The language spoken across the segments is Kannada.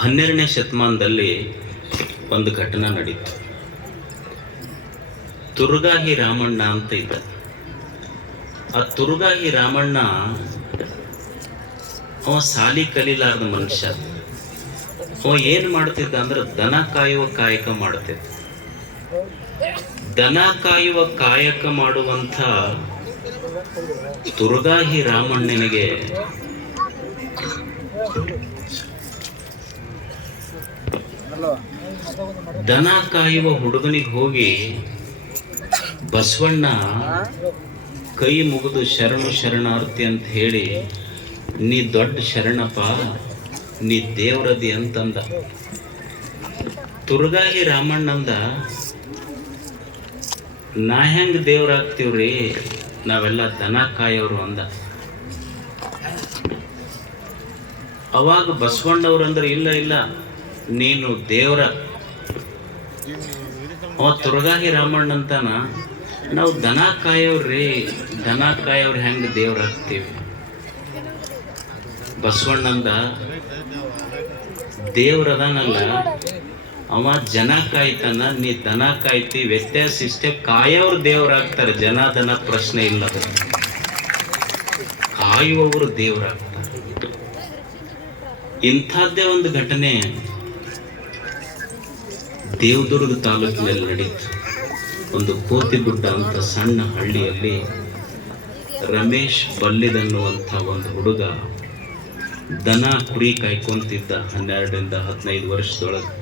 ಹನ್ನೆರಡನೇ ಶತಮಾನದಲ್ಲಿ ಒಂದು ಘಟನೆ ನಡೀತು. ತುರುಗಾಹಿ ರಾಮಣ್ಣ ಅಂತ ಇದ್ದ. ಆ ತುರುಗಾಹಿ ರಾಮಣ್ಣ ಅವ ಸಾಲಿ ಕಲೀಲಾರ್ದ ಮನುಷ್ಯ. ಅವ ಏನು ಮಾಡ್ತಿದ್ದ ಅಂದ್ರೆ ದನ ಕಾಯುವ ಕಾಯಕ ಮಾಡ್ತಿದ್ದ. ದನ ಕಾಯುವ ಕಾಯಕ ಮಾಡುವಂಥ ತುರುಗಾಹಿ ರಾಮಣ್ಣನಿಗೆ ದನ ಕಾಯುವ ಹುಡುಗನಿಗೆ ಹೋಗಿ ಬಸವಣ್ಣ ಕೈ ಮುಗಿದು ಶರಣು ಶರಣಾರ್ಥಿ ಅಂತ ಹೇಳಿ, ನೀ ದೊಡ್ಡ ಶರಣಪ್ಪ, ನೀ ದೇವ್ರದಿ ಅಂತಂದ. ತುರುಗಾಹಿ ರಾಮಣ್ಣಂದ, ನಾ ಹೆಂಗ್ ದೇವ್ರಾಗ್ತೀವ್ರಿ, ನಾವೆಲ್ಲ ದನ ಕಾಯೋರು ಅಂದ. ಅವಾಗ ಬಸವಣ್ಣವ್ರು ಅಂದ್ರೆ, ಇಲ್ಲ ಇಲ್ಲ, ನೀನು ದೇವ್ರ. ಅವ ತುರುಗಾಹಿ ರಾಮಣ್ಣ ಅಂತಾನ, ನಾವು ದನ ಕಾಯೋರ್ರಿ, ದನ ಕಾಯೋರು ಹೆಂಗ ದೇವ್ರಾಗ್ತೀವಿ. ಬಸವಣ್ಣಂದ, ದೇವ್ರದಾನಲ್ಲ, ಅವ ಜನ ಕಾಯ್ತಾನ, ನೀ ದನ ಕಾಯ್ತಿ. ವ್ಯತ್ಯಾಸ ಇಷ್ಟೇ, ಕಾಯೋರು ದೇವ್ರಾಗ್ತಾರೆ, ಜನ ದನ ಪ್ರಶ್ನೆ ಇಲ್ಲ. ಕಾಯುವವರು ದೇವ್ರಾಗ್ತಾರೆ. ಇಂಥದ್ದೇ ಒಂದು ಘಟನೆ ದೇವದುರ್ಗ ತಾಲೂಕಿನಲ್ಲಿ ನಡೀತು. ಒಂದು ಕೋತಿಗುಡ್ಡ ಅಂತ ಸಣ್ಣ ಹಳ್ಳಿಯಲ್ಲಿ ರಮೇಶ್ ಬಲ್ಲಿದನ್ನುವಂಥ ಒಂದು ಹುಡುಗ ದನ ಕುರಿ ಕಾಯ್ಕೊಂತಿದ್ದ. 12ರಿಂದ 15 ವರ್ಷದೊಳಗೆ.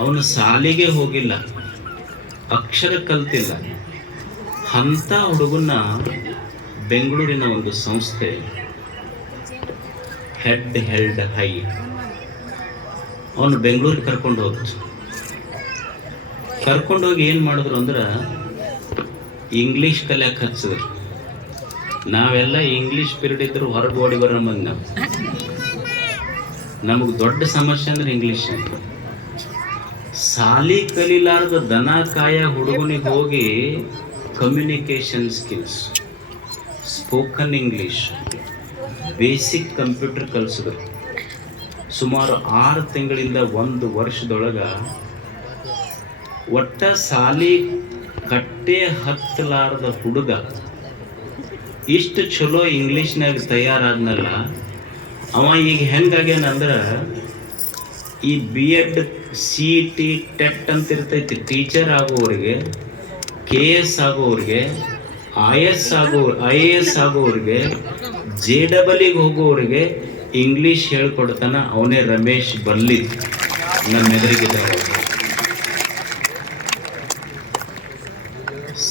ಅವನು ಸಾಲಿಗೆ ಹೋಗಿಲ್ಲ, ಅಕ್ಷರ ಕಲ್ತಿಲ್ಲ. ಅಂಥ ಹುಡುಗನ್ನ ಬೆಂಗಳೂರಿನ ಒಂದು ಸಂಸ್ಥೆ ಹೆಡ್ ಹೆಲ್ಡ್ ಹೈ ಅವನು ಬೆಂಗಳೂರಿಗೆ ಕರ್ಕೊಂಡೋಗಿ ಏನು ಮಾಡಿದ್ರು ಅಂದ್ರೆ ಇಂಗ್ಲೀಷ್ ಕಲಿಯಕ್ಕೆ ಹಚ್ಚಿದ್ರು. ನಾವೆಲ್ಲ ಇಂಗ್ಲೀಷ್ ಪೀರಿಯಡ್ ಇದ್ರು ಹೊರಗೆ ಓಡಿ ಬರೋಮಂಗ. ನಮಗೆ ದೊಡ್ಡ ಸಮಸ್ಯೆ ಅಂದ್ರೆ ಇಂಗ್ಲೀಷ್. ಸಾಲಿ ಕಲಿಲಾರ್ದ ದನ ಕಾಯ ಹುಡುಗನಿಗೆ ಹೋಗಿ communication skills, spoken English, basic computer ಕಲಿಸಿದ್ರು. ಸುಮಾರು 6 ತಿಂಗಳಿಂದ 1 ವರ್ಷದೊಳಗ ಒಟ್ಟ ಸಾಲಿ ಕಟ್ಟೆ ಹತ್ತಲಾರದ ಹುಡುಗ ಇಷ್ಟು ಚಲೋ ಇಂಗ್ಲೀಷ್ನಾಗ ತಯಾರಾದ್ನಲ್ಲ. ಅವ ಈಗ ಹೆಂಗಾಗ್ಯಾನಂದ್ರೆ, ಈ BEd CET ಟೆಟ್ ಅಂತ ಇರ್ತೈತಿ, ಟೀಚರ್ ಆಗೋರಿಗೆ, KS ಆಗೋರಿಗೆ, IAS ಆಗೋರಿಗೆ, JEE ಹೋಗೋರಿಗೆ ಇಂಗ್ಲೀಷ್ ಹೇಳ್ಕೊಡ್ತಾನ. ಅವನೇ ರಮೇಶ್ ಬಲ್ಲಿದ್, ನಮ್ಮ ಎದುರಿಗಿದ್ದಾರೆ.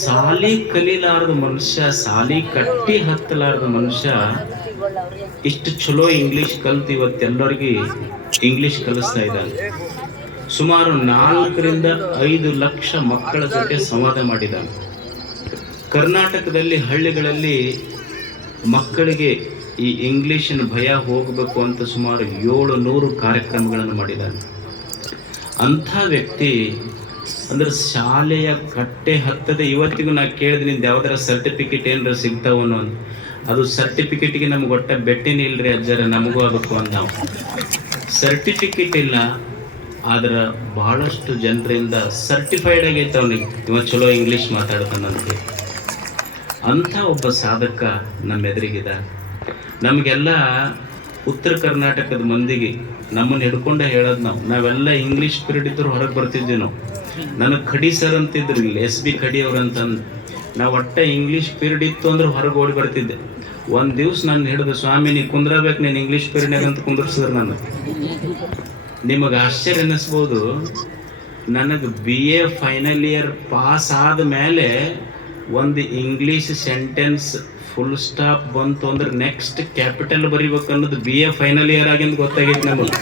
ಸಾಲಿ ಕಲೀಲಾರ್ದ ಮನುಷ್ಯ, ಸಾಲಿ ಕಟ್ಟಿ ಹತ್ತಲಾರ್ದ ಮನುಷ್ಯ ಇಷ್ಟು ಚಲೋ ಇಂಗ್ಲೀಷ್ ಕಲ್ತು ಇವತ್ತೆಲ್ಲರಿಗೆ ಇಂಗ್ಲೀಷ್ ಕಲಿಸ್ತಾ ಇದ್ದಾನೆ. ಸುಮಾರು 4ರಿಂದ 5 ಲಕ್ಷ ಮಕ್ಕಳ ಜೊತೆ ಸಂವಾದ ಮಾಡಿದ್ದಾನೆ. ಕರ್ನಾಟಕದಲ್ಲಿ ಹಳ್ಳಿಗಳಲ್ಲಿ ಮಕ್ಕಳಿಗೆ ಈ ಇಂಗ್ಲೀಷಿನ ಭಯ ಹೋಗಬೇಕು ಅಂತ ಸುಮಾರು 700 ಕಾರ್ಯಕ್ರಮಗಳನ್ನು ಮಾಡಿದ್ದಾನೆ. ಅಂಥ ವ್ಯಕ್ತಿ ಅಂದ್ರೆ ಶಾಲೆಯ ಕಟ್ಟೆ ಹತ್ತದೆ. ಇವತ್ತಿಗೂ ನಾ ಕೇಳಿದೆ, ನಿಂದು ಯಾವ್ದಾರ ಸರ್ಟಿಫಿಕೇಟ್ ಏನಾರ ಸಿಗ್ತಾವನ್ನೋ ಅಂತ. ಅದು ಸರ್ಟಿಫಿಕೇಟ್ಗೆ ನಮ್ಗೆ ಒಟ್ಟ ಬೆಟ್ಟಿನೇ ಇಲ್ರಿ ಅಜ್ಜರ, ನಮಗೂ ಆಗಬೇಕು ಅಂತ. ನಾವು ಸರ್ಟಿಫಿಕೇಟ್ ಇಲ್ಲ, ಆದ್ರೆ ಬಹಳಷ್ಟು ಜನರಿಂದ ಸರ್ಟಿಫೈಡ್ ಆಗೈತೆ ಅವನಿಗೆ, ಇವ ಚಲೋ ಇಂಗ್ಲೀಷ್ ಮಾತಾಡ್ತಾನಂತೆ. ಅಂಥ ಒಬ್ಬ ಸಾಧಕ ನಮ್ಮ ಎದುರಿಗಿದ. ನಮಗೆಲ್ಲ ಉತ್ತರ ಕರ್ನಾಟಕದ ಮಂದಿಗೆ ನಮ್ಮನ್ನು ಹಿಡ್ಕೊಂಡೆ ಹೇಳೋದು, ನಾವೆಲ್ಲ ಇಂಗ್ಲೀಷ್ ಪೀರಿಯಡ್ ಇದ್ರು ಹೊರಗೆ ಬರ್ತಿದ್ವಿ. ನನಗೆ ಖಡಿ ಸರ್ ಅಂತಿದ್ರು, ಇಲ್ಲಿ SB ಖಡಿ ಅವ್ರಂತ. ನಾವು ಒಟ್ಟ ಇಂಗ್ಲೀಷ್ ಪೀರಿಯಡ್ ಇತ್ತು ಅಂದ್ರೆ ಹೊರಗೆ ಓಡಿ ಬರ್ತಿದ್ದೆ. ಒಂದು ದಿವ್ಸ ನಾನು ಹಿಡಿದು, ಸ್ವಾಮಿ ನೀ ಕುಂದ್ರಬೇಕು, ನೀನು ಇಂಗ್ಲೀಷ್ ಪೀರಿಯಡ್ನಾಗ ಅಂತ ಕುಂದ್ರಸಿದ್ರು. ನಿಮಗೆ ಆಶ್ಚರ್ಯ ಅನ್ನಿಸ್ಬೋದು, ನನಗೆ BA ಫೈನಲ್ ಇಯರ್ ಪಾಸ್ ಆದ ಮೇಲೆ ಒಂದು ಇಂಗ್ಲೀಷ್ ಸೆಂಟೆನ್ಸ್ ಫುಲ್ ಸ್ಟಾಪ್ ಬಂತು ಅಂದ್ರೆ ನೆಕ್ಸ್ಟ್ ಕ್ಯಾಪಿಟಲ್ ಬರಿಬೇಕು ಅನ್ನೋದು BA ಫೈನಲ್ ಇಯರ್ ಆಗಿಂದ ಗೊತ್ತಾಗಿತ್ತು ನಮಗೆ.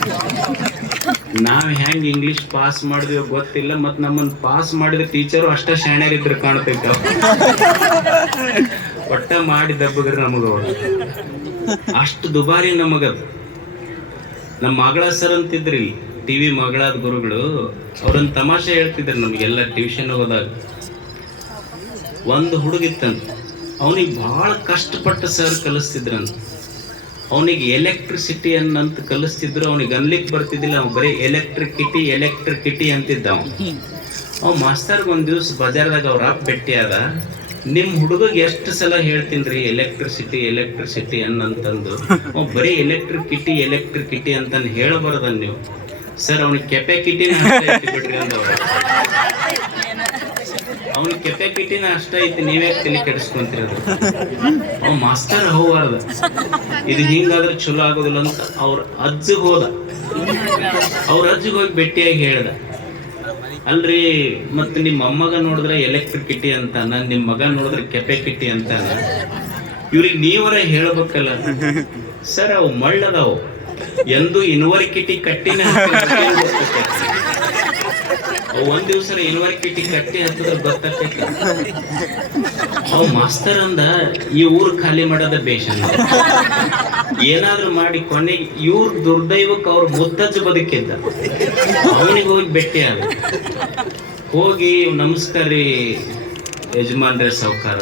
ನಾವು ಹೆಂಗೆ ಇಂಗ್ಲೀಷ್ ಪಾಸ್ ಮಾಡಿದ್ವಿ ಗೊತ್ತಿಲ್ಲ. ಮತ್ತು ನಮ್ಮನ್ನು ಪಾಸ್ ಮಾಡಿದ ಟೀಚರು ಅಷ್ಟೇ ಶಾಣ್ಯರಿದ್ರು ಕಾಣ್ತೈತ. ಒಟ್ಟ ಮಾಡಿ ದಬ್ಬಗ್ರಿ ನಮಗೆ ಅಷ್ಟು ದುಬಾರಿ ನಮಗದು. ನಮ್ಮ ಮಗಳ ಸರ್ ಅಂತಿದ್ರಿ, TV ಮಗಳಾದ ಗುರುಗಳು, ಅವ್ರನ್ನ ತಮಾಷೆ ಹೇಳ್ತಿದ್ರು ನಮಗೆಲ್ಲ ಟ್ಯೂಷನ್ ಹೋದಾಗ. ಒಂದು ಹುಡುಗಿತ್ತಂತ, ಅವನಿಗೆ ಭಾಳ ಕಷ್ಟಪಟ್ಟು ಸರ್ ಕಲಿಸ್ತಿದ್ರಂತ. ಅವನಿಗೆ ಎಲೆಕ್ಟ್ರಿಸಿಟಿ ಅನ್ನಂತ ಕಲಿಸ್ತಿದ್ರು, ಅವನಿಗೆ ಅನ್ಲಿಕ್ಕೆ ಬರ್ತಿದ್ದಿಲ್ಲ. ಅವ್ನು ಬರೀ ಎಲೆಕ್ಟ್ರಿಕಿಟಿ ಅಂತಿದ್ದ. ಅವ್ ಮಾಸ್ತರ್ಗೆ ಒಂದ್ ದಿವ್ಸ ಬಜಾರ್ದಾಗ ಅವ್ರ ಅಪ್ಪ ಭೇಟಿ ಆದ. ನಿಮ್ ಹುಡುಗಗೆ ಎಷ್ಟು ಸಲ ಹೇಳ್ತೀನ್ರಿ ಎಲೆಕ್ಟ್ರಿಸಿಟಿ ಅನ್ನಂತಂದು, ಅವ್ ಬರೀ ಎಲೆಕ್ಟ್ರಿಕಿಟಿ ಅಂತ ಹೇಳಬಾರ್ದ ನೀವು. ಸರ್ ಅವ್ನಿಗೆ ಕೆಪಾಕಿಟಿನ ಬಿಡ್ರಿ ಅಂದವ್ರ. ಅವ್ನಿಗೆ ಕೆಪಾಕಿಟಿನ ಅಷ್ಟ ಐತಿ, ನೀವೇ ತಲೆ ಕೆಡಿಸ್ಕೊಂತಿರೋದು. ಅವ್ ಮಾಸ್ತರ್ ಹೋಗಾರ್ದ, ಇದು ಹಿಂಗಾದ್ರೆ ಚಲೋ ಆಗೋದಿಲ್ಲ ಅಂತ ಅವ್ರ ಅಜ್ಜಿಗೆ ಹೋದ. ಅವ್ರ ಅಜ್ಜಿಗೆ ಹೋಗಿ ಭೇಟಿಯಾಗಿ ಹೇಳ್ದ, ಅಲ್ರಿ ಮತ್ತೆ ನಿಮ್ಮ ಅಮ್ಮಗ ನೋಡಿದ್ರೆ ಎಲೆಕ್ಟ್ರಿಕಿಟಿ ಅಂತಾನ, ನಿಮ್ ಮಗ ನೋಡಿದ್ರೆ ಕೆಪಾಕಿಟಿ ಅಂತಾನ, ಇವ್ರಿಗೆ ನೀವರ ಹೇಳ್ಬೇಕಲ್ಲ. ಸರ್ ಅವು ಮಳ್ಳದಾವು, ಎಂದು ಇನ್ವರ್ಕಿಟಿ ಕಟ್ಟಿನ ಒಂದ್ ದಿವ್ಸ ಇನ್ವರ್ಕಿಟಿ ಕಟ್ಟಿ ಹತ್ತಿದ್ರೆ ಗೊತ್ತಾಗ್ತೈತಿ. ಅವ್ ಮಾಸ್ತರ್ ಅಂದ, ಈ ಊರ್ ಖಾಲಿ ಮಾಡೋದ ಬೇಷನ್, ಏನಾದ್ರೂ ಮಾಡಿ ಕೊನೆಗೆ ಇವ್ರ ದುರ್ದೈವಕ್ಕೆ ಅವ್ರ ಮುತ್ತಜ್ಜ ಬದುಕಿದ್ದ. ಅವನಿಗೆ ಹೋಗಿ ಭೇಟಿ ಆದ. ಹೋಗಿ ನಮಸ್ಕಾರ ರೀ ಯಜಮಾನ್ರೆ ಸಾವ್ಕಾರ.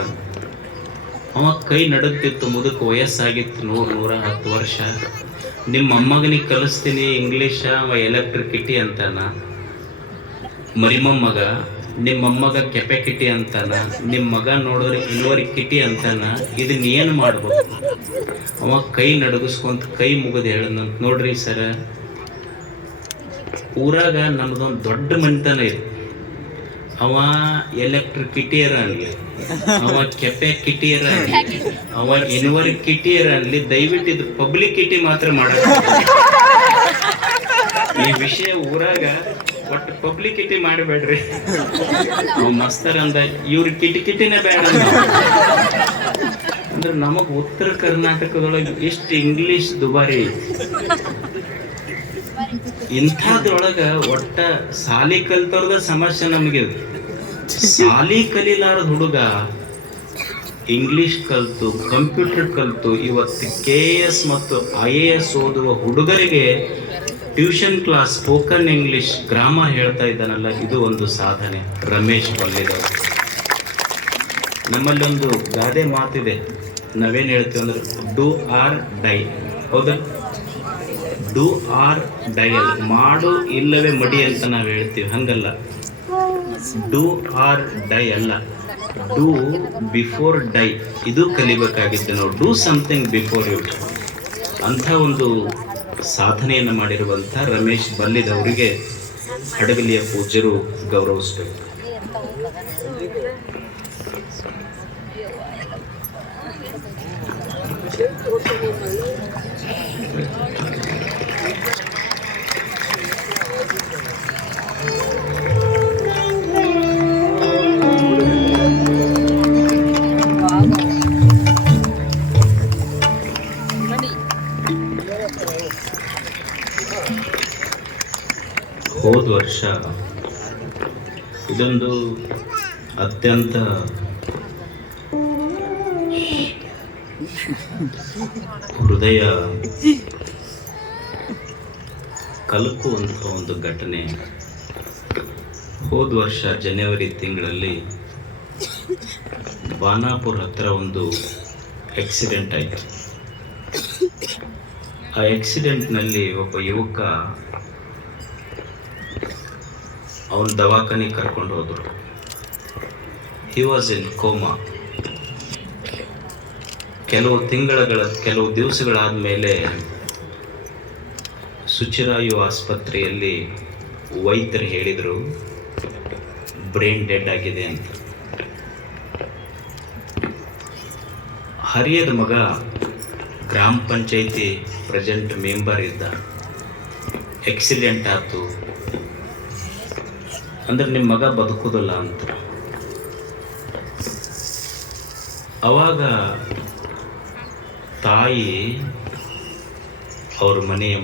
ಅವ ಕೈ ನಡುತ್ತಿತ್ತು, ಮುದುಕ ವಯಸ್ಸಾಗಿತ್ತು, 110 ವರ್ಷ. ನಿಮ್ಮ ಮೊಮ್ಮಗನಿಗೆ ಕಲಿಸ್ತೀನಿ ಇಂಗ್ಲೀಷ, ಅವ ಎಲೆಕ್ಟ್ರಿಕಿಟಿ ಅಂತಾನ. ಮರಿಮೊಮ್ಮಗ ನಿಮ್ಮ ಮೊಮ್ಮಗ ಕೆಪಾಕಿಟಿ ಅಂತಾನ, ನಿಮ್ಮ ಮಗ ನೋಡಿದ್ರೆ ಇನ್ವರ್ಕಿಟಿ ಅಂತಾನ. ಇದನ್ನ ಏನು ಮಾಡ್ಬೇಕು? ಅವ ಕೈ ನಡಗಿಸ್ಕೊಂತ ಕೈ ಮುಗಿದು ಹೇಳದಂತ, ನೋಡ್ರಿ ಸರ, ಊರಾಗ ನಮ್ದೊಂದು ದೊಡ್ಡ ಮನಿತನ ಇದೆ. ಅವ ಎಲೆಕ್ಟ್ರಿಕಿಟಿಯರ ಅನ್ಲಿ, ಅವ ಕೆಪಾಕಿಟಿಯರ ಅನ್ಲಿ, ಅವ ಇನ್ವರ್ಕಿಟಿಯರ ಅನ್ಲಿ, ದಯವಿಟ್ಟು ಇದು ಪಬ್ಲಿಕಿಟಿ ಮಾತ್ರ ಮಾಡ. ಈ ವಿಷಯ ಊರಾಗ ಒಟ್ಟು ಪಬ್ಲಿಕಿಟಿ ಮಾಡಬೇಡ್ರಿ. ಅವ್ ಮಸ್ತರ್ ಅಂದ, ಇವ್ರ ಕಿಟಿಕಿಟಿನೇ ಬೇಡ ಅಂದ್ರೆ. ನಮಗ್ ಉತ್ತರ ಕರ್ನಾಟಕದೊಳಗೆ ಎಷ್ಟು ಇಂಗ್ಲಿಷ್ ದುಬಾರಿ ಐತಿ. ಇಂಥದ್ರೊಳಗ ಒಟ್ಟ ಸಾಲಿ ಕಲ್ತವ್ರದ ಸಮಸ್ಯೆ ನಮಗೆ. ಸಾಲಿ ಕಲೀಲಾರದ ಹುಡುಗ ಇಂಗ್ಲಿಷ್ ಕಲ್ತು, ಕಂಪ್ಯೂಟರ್ ಕಲ್ತು, ಇವತ್ತು KS ಮತ್ತು IAS ಓದುವ ಹುಡುಗರಿಗೆ tuition class, spoken English, grammar ಹೇಳ್ತಾ ಇದ್ದಾನಲ್ಲ, ಇದು ಒಂದು ಸಾಧನೆ. ರಮೇಶ್ ಬಲ್ಲಿದವರು. ನಮ್ಮಲ್ಲಿ ಒಂದು ಗಾದೆ ಮಾತಿದೆ, ನಾವೇನು ಹೇಳ್ತೀವಿ ಅಂದ್ರೆ ಡೂ ಆರ್ ಡೈ. ಹೌದಾ? ಡೂ ಆರ್ ಡೈ ಅಲ್ಲ, ಮಾಡು ಇಲ್ಲವೇ ಮಡಿ ಅಂತ ನಾವು ಹೇಳ್ತೀವಿ. ಹಂಗಲ್ಲ, ಡೂ ಆರ್ ಡೈ ಅಲ್ಲ, ಡೂ ಬಿಫೋರ್ ಡೈ. ಇದು ಕಲಿಬೇಕಾಗಿತ್ತು ನಾವು. Do something before you. ಅಂಥ ಒಂದು ಸಾಧನೆಯನ್ನು ಮಾಡಿರುವಂಥ ರಮೇಶ್ ಬಲ್ಲಿದವರಿಗೆ ಹಡಗಲಿಯ ಪೂಜ್ಯರು ಗೌರವಿಸಬೇಕು. ಹೋದ ವರ್ಷ ಇದೊಂದು ಅತ್ಯಂತ ಹೃದಯ ಕಲಕುವಂಥ ಒಂದು ಘಟನೆ. ಹೋದ ವರ್ಷ ಜನವರಿ ತಿಂಗಳಲ್ಲಿ ಬಾನಾಪುರ ಹತ್ರ ಒಂದು ಆಕ್ಸಿಡೆಂಟ್ ಆಯಿತು. ಆ ಆಕ್ಸಿಡೆಂಟ್ನಲ್ಲಿ ಒಬ್ಬ ಯುವಕ ಅವನ ದವಾಖಾನೆಗೆ ಕರ್ಕೊಂಡು ಹೋದರು. He was in coma. ಕೆಲವು ದಿವಸಗಳಾದ ಮೇಲೆ ಸುಚಿರಾಯು ಆಸ್ಪತ್ರೆಯಲ್ಲಿ ವೈದ್ಯರು ಹೇಳಿದರು ಬ್ರೈನ್ ಡೆಡ್ ಆಗಿದೆ ಅಂತ. ಹರಿಯದ ಮಗ ಗ್ರಾಮ ಪಂಚಾಯಿತಿ ಪ್ರೆಸೆಂಟ್ ಮೆಂಬರ್ ಇದ್ದ. ಆಕ್ಸಿಡೆಂಟ್ ಆಯ್ತು ಅಂದ್ರೆ ನಿಮ್ಮ ಮಗ ಬದುಕೋದಿಲ್ಲ ಅಂತ. ಅವಾಗ ತಾಯಿ ಅವ್ರ ಮನೆಯ